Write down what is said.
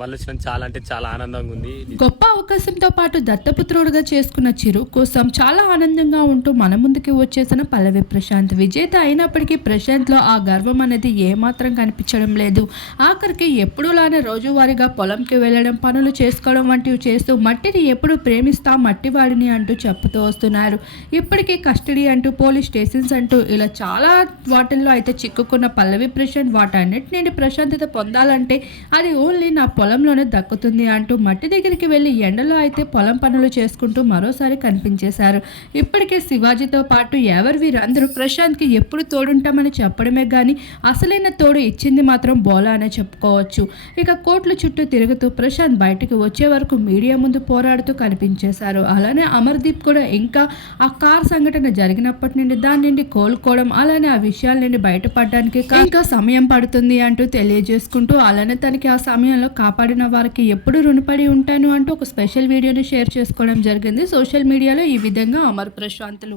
మళ్ళీ చాలా అంటే చాలా ఆనందంగా ఉంది. గొప్ప అవకాశంతో పాటు దత్తపుత్రుడుగా చేసుకున్న చిరు కోసం చాలా ఆనందంగా ఉంటూ మన ముందుకి వచ్చేసిన పల్లవి ప్రశాంత్. విజేత అయినప్పటికీ ప్రశాంత్లో ఆ గర్వం అనేది ఏమాత్రం కనిపించడం లేదు. ఆఖరికి ఎప్పుడులానే రోజువారీగా పొలంకి వెళ్ళడం పనులు చేసుకోవడం వంటివి చేస్తూ మట్టిని ఎప్పుడు ప్రేమిస్తా మట్టివాడిని అంటూ చెప్పుతూ వస్తున్నారు. ఇప్పటికీ కస్టడీ అంటూ పోలీస్ స్టేషన్స్ అంటూ ఇలా చాలా వాటిల్లో అయితే చిక్కుకున్న పల్లవి ప్రశాంత్ వాటన్నిటి నుండి ప్రశాంతత పొందాలంటే అది ఓన్లీ నా పొలంలోనే దక్కుతుంది అంటూ మట్టి దగ్గరికి వెళ్ళి ఎండలో అయితే పొలం పనులు చేసుకుంటూ మరోసారి కనిపించేశారు. ఇప్పటికే శివాజీతో పాటు ఎవరు వీరందరూ ప్రశాంత్కి ఎప్పుడు తోడుంటామని చెప్పడమే కానీ అసలైన తోడు ఇచ్చింది మాత్రం బోలా అనే చెప్పుకోవచ్చు. ఇక కోట్ల చుట్టూ తిరుగుతూ ప్రశాంత్ బయటకు వచ్చే వరకు మీడియా ముందు పోరాడుతూ కనిపించేశారు. అలానే అమర్దీప్ కూడా ఇంకా ఆ కార్ సంఘటన జరిగినప్పటి నుండి దాని నుండి కోలుకోవడం అలానే ఆ విషయాల నుండి బయటపడడానికి ఇంకా సమయం పడుతుంది అంటూ తెలియజేసుకుంటూ అలానే తనకి ఆ సమయంలో కాపాడిన వారికి ఎప్పుడు రుణపడి ఉంటాను అంటూ ఒక స్పెషల్ వీడియోని షేర్ చేసుకోవడం జరిగింది. సోషల్ మీడియాలో ఈ విధంగా అమర్ ప్రశాంతులు.